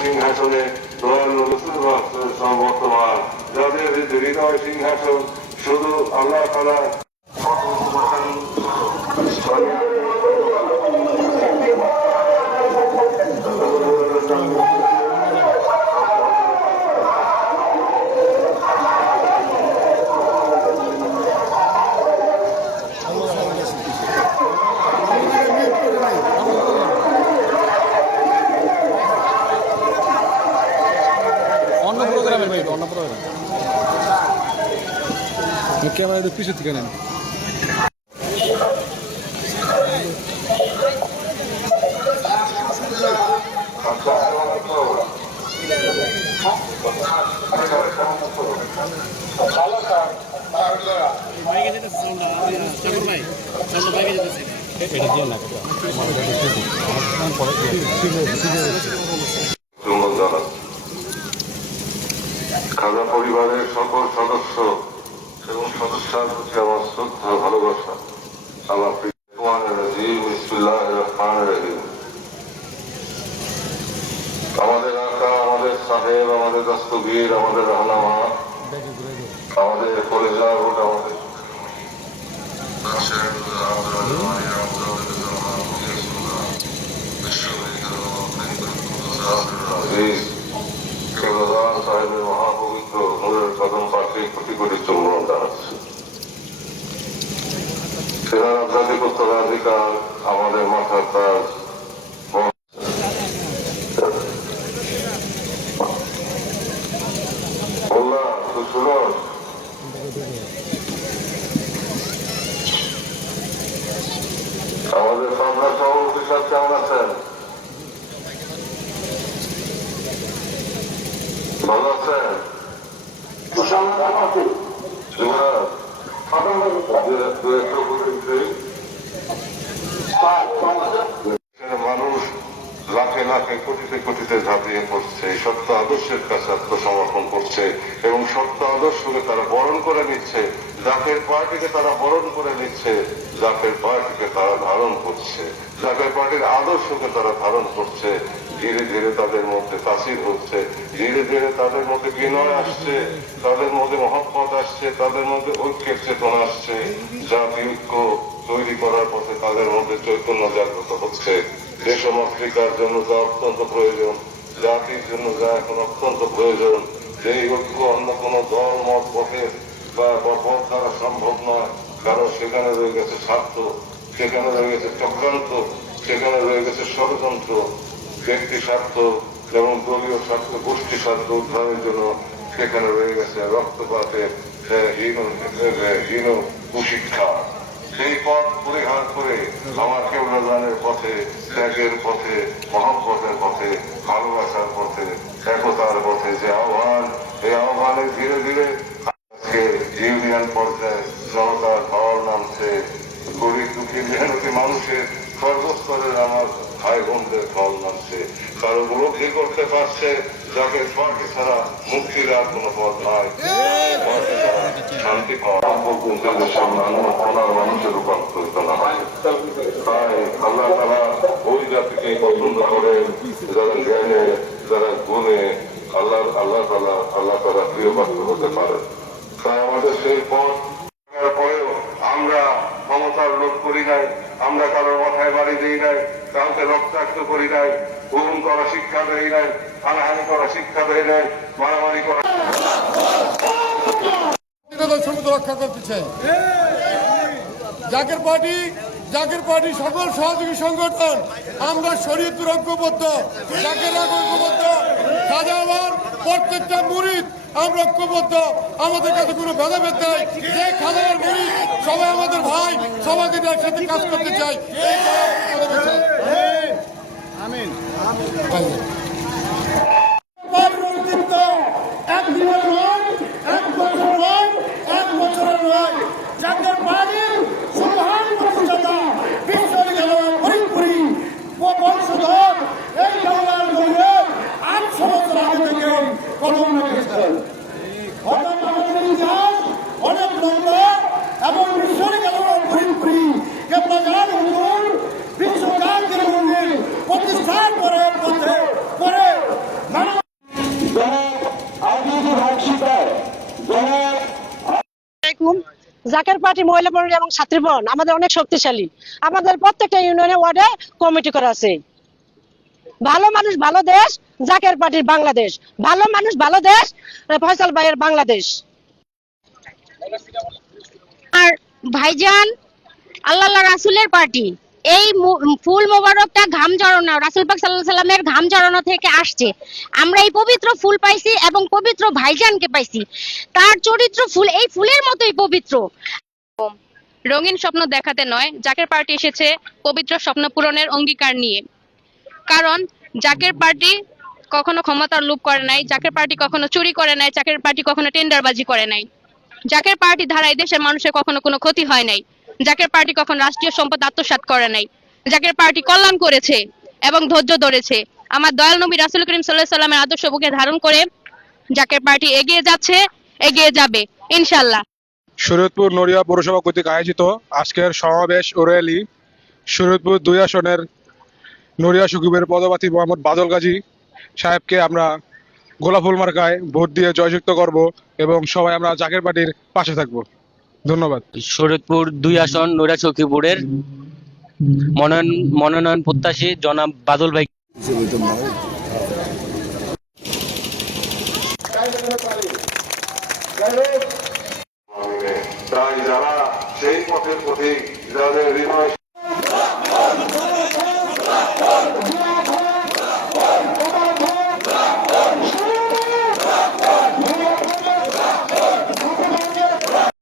সিংহাসনে বর্তমান, যাদের হৃদয় সিংহাসন শুধু আল্লাহ তাআলা ক্যামেরা পিছু থেকে নেন। খাজা পরিবারের সকল সদস্য এবং সদস্যের প্রতি আমার শ্রদ্ধা ভালোবাসা। আমার আমাদের আকা, আমাদের সাহেব, আমাদের দস্তগীর, আমাদের রাহনামা, আমাদের কলেজা ভোট, আমাদের সাহেবের মহাপবিত্র নূরের কদম পাশে কোটি কোটি চুম্বন জানাচ্ছে। সেনার আধ্যাত্মিক উত্তরাধিকার আমাদের মাথার তাজ। আমাদের পাবনা সভাপতি সাহেব কেমন আছেন? ভালো আছেন? মানুষ লাখে লাখে কোটিতে কোটিতে ঝাঁপিয়ে পড়ছে, সত্য আদর্শের কাছে আত্মসমর্পণ করছে এবং সত্য আদর্শকে তারা বরণ করে নিচ্ছে। জাকের পার্টিকে তারা বরণ করে নিচ্ছে, জাকের পার্টিকে তারা ধারণ করছে, জাকের পার্টির আদর্শকে তারা ধারণ করছে। ধীরে ধীরে তাদের মধ্যে তাসির হচ্ছে, ধীরে ধীরে তাদের মধ্যে বিনয় আসছে, তাদের মধ্যে মহব্বত আসছে, তাদের মধ্যে ঐক্যের চেতনা আসছে। জাতি ঐক্য তৈরি করার পথে তাদের মধ্যে চৈতন্য জাগ্রত হচ্ছে। দেশমাতৃকার জন্য যা অত্যন্ত প্রয়োজন, জাতির জন্য যা এখন অত্যন্ত প্রয়োজন, যেই ঐক্য অন্য কোনো দল মত পথে বা পথ দ্বারা সম্ভব নয়। কারণ সেখানে রয়ে গেছে স্বার্থ, সেখানে রয়ে গেছে চক্রান্ত, সেখানে রয়ে গেছে ষড়যন্ত্র, ব্যক্তি স্বার্থ এবং দলীয় স্বার্থ, গোষ্ঠী স্বার্থ উদ্ধারের জন্য সেখানে রয়ে গেছে রক্তপাতের হীন কুশিক্ষা। সেই পথ পরিহার করে আমার কেবলাদানের পথে, ত্যাগের পথে, মহব্বতের পথে, ভালোবাসার পথে, একতার পথে যে আহ্বান, এই আহ্বানে ধীরে ধীরে আজকে ইউনিয়ন পর্যায়ে জনতার ঢল নামছে। গরিব দুঃখী মেহনতি মানুষের সর্বস্তরের আমার ভাই বোনদের ঢল নামছে। তারা উপলব্ধি করতে পারছে যাকে পার্টি ছাড়া মুক্তির আর কোন পথ নাই, শান্তি পাওয়ার মানুষের রূপান্তরিত না হয়। তাই আল্লাহ তাআলা ওই জাতিকে পছন্দ করেন যারা জ্ঞানে, যারা গুণে আল্লাহ তাআলা প্রিয় পাত্র হতে পারেন। তাই আমাদের সেই পথ পরেও আমরা ক্ষমতার লোভ করি নাই, আমরা কারোর মাথায় বাড়ি দিই নাই, কাউকে রক্তাক্ত করি নাই, গুম করা শিক্ষা দেই নাই, হানাহানি করা শিক্ষা দেই নাই, মারামারি করা রক্ষা করতে চাই। জাকের পার্টি সকল সহযোগী সংগঠন আমরা শরীয়তের ঐক্যবদ্ধ, জাকের ঐক্যবদ্ধ, খাজা আমার প্রত্যেকটা মুরিদ আমরা ঐক্যবদ্ধ। আমাদের কাছে কোনো ভেদাভেদ নাই, যে খাজার মুরিদ সবাই আমাদের ভাই, সবাইকে একসাথে কাজ করতে চাই। আমিন। একদিনের নয়, এক বছর নয়, এক বছরের নয়, জাকের পার্টির সুবহান প্রতিষ্ঠাতা ফরিদপুরি বংশধর এই বাংলার জমিনে 800 বছর আগে থেকে কদম রেখেছেন। অর্থাৎ আমাদের ইতিহাস অনেক লম্বা এবং মিশরে গেল ফরিদপুরি কেবলাজান হুজুর বিশ্বকান্তের মন্দির প্রতিষ্ঠা করার পথে জাকের পার্টি মহিলা মন্ডলী এবং ছাত্রীবরণ আমাদের অনেক শক্তিশালী। আমাদের প্রত্যেকটা ইউনিয়নে ওয়ার্ডে কমিটি করা আছে। ভালো মানুষ ভালো দেশ, জাকের পার্টির বাংলাদেশ। ভালো মানুষ ভালো দেশ, ফয়সাল ভাইয়ের বাংলাদেশ। আর ভাইজান আল্লাহ রাসূলের পার্টি, এই ফুল মোবারকটা ঘাম ঝরানো, রাসূল পাক সাল্লাল্লাহু আলাইহি সাল্লামের ঘাম ঝরানো থেকে আসছে। আমরা এই পবিত্র ফুল পাইছি এবং পবিত্র ভাইজানকে পাইছি। তার চরিত্র ফুল, এই ফুলের মতোই পবিত্র। রঙিন স্বপ্ন দেখাতে নয়, জাকের পার্টি এসেছে পবিত্র স্বপ্ন পূরণের অঙ্গীকার নিয়ে। কারণ জাকের পার্টি কখনো ক্ষমতার লোভ করে নাই, জাকের পার্টি কখনো চুরি করে নাই, জাকের পার্টি কখনো টেন্ডারবাজি করে নাই, জাকের পার্টি ধারায় দেশের মানুষের কখনো কোনো ক্ষতি হয় নাই, জাকের পার্টি কখনো রাষ্ট্রীয় সম্পদ আত্মসাৎ করে নাই, জাকের পার্টি কল্যাণ করেছে এবং ধৈর্য ধরেছে। আমার দয়াল নবী রাসূল করিম সাল্লাল্লাহু আলাইহি সাল্লামের আদর্শ বুকে ধারণ করে জাকের পার্টি এগিয়ে যাচ্ছে, এগিয়ে যাবে ইনশাআল্লাহ। শরীয়তপুর নড়িয়া পৌরসভা কর্তৃক আয়োজিত আজকের সমাবেশ ও র্যালি শরীয়তপুর 2 আসনের নড়িয়া সুকিবের পদপ্রার্থী মোহাম্মদ বাদল গাজী সাহেবকে আমরা গোলাপ ফুল মার্কায় ভোট দিয়ে জয়যুক্ত করব এবং সবাই আমরা জাকের পার্টির পাশে থাকব। ধন্যবাদ। শরীয়তপুর 2 আসন নড়িয়া সখীপুরের মনোনয়ন প্রত্যাশী জনাব বাদল ভাই। তাই যারা সেই পথের প্রতি যাদের হৃদয়